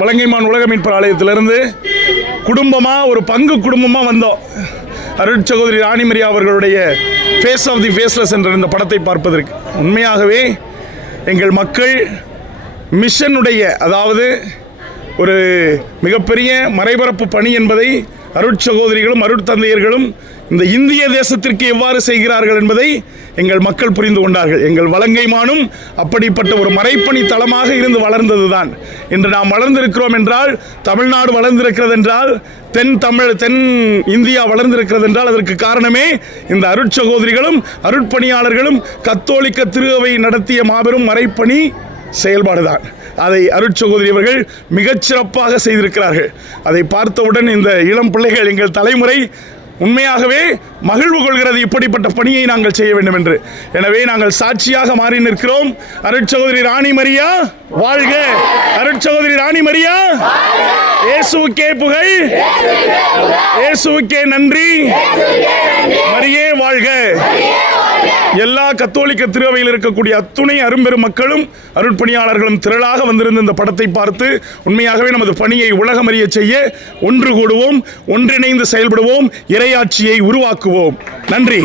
வலங்கைமான் உலக மீட்பர் ஆலயத்திலிருந்து குடும்பமாக ஒரு பங்கு குடும்பமாக வந்தோம். அருட்சகோதரி ராணிமரியா அவர்களுடைய ஃபேஸ் ஆஃப் தி ஃபேஸ்லெஸ் என்ற இந்த படத்தை பார்ப்பதற்கு. உண்மையாகவே எங்கள் மக்கள் மிஷனுடைய, அதாவது ஒரு மிகப்பெரிய மறைபரப்பு பணி என்பதை அருட்சகோதரிகளும் அருட்தந்தையர்களும் இந்த இந்திய தேசத்திற்கு எவ்வாறு செய்கிறார்கள் என்பதை எங்கள் மக்கள் புரிந்து கொண்டார்கள். எங்கள் வலங்கைமானும் அப்படிப்பட்ட ஒரு மறைப்பணி தளமாக இருந்து வளர்ந்தது தான். இன்று நாம் வளர்ந்திருக்கிறோம் என்றால், தமிழ்நாடு வளர்ந்திருக்கிறது என்றால், தென் இந்தியா வளர்ந்திருக்கிறது என்றால் அதற்கு காரணமே இந்த அருட்சகோதரிகளும் அருட்பணியாளர்களும் கத்தோலிக்க திருஅவை நடத்திய மாபெரும் மறைப்பணி செயல்பாடுதான். அதை அருட்சகோதரி அவர்கள் மிகச்சிறப்பாக செய்திருக்கிறார்கள். அதை பார்த்தவுடன் இந்த இளம் பிள்ளைகள், எங்கள் தலைமுறை உண்மையாகவே மகிழ்வு கொள்கிறது, இப்படிப்பட்ட பணியை நாங்கள் செய்ய வேண்டும் என்று. எனவே நாங்கள் சாட்சியாக மாறி நிற்கிறோம். அருட்சகோதரி ராணிமரியா வாழ்க! அருட்சகோதரி ராணிமரியா, இயேசுவுக்கே புகழ், இயேசுவுக்கே நன்றி, மரியே வாழ்க! எல்லா கத்தோலிக்க திருவையில் இருக்கக்கூடிய அத்துணை அரும்பெரும் மக்களும் அருட்பணியாளர்களும் திரளாக வந்திருந்த இந்த படத்தை பார்த்து உண்மையாகவே நமது பணியை உலகமறிய செய்ய ஒன்று கூடுவோம், ஒன்றிணைந்து செயல்படுவோம், இறையாட்சியை உருவாக்குவோம். நன்றி.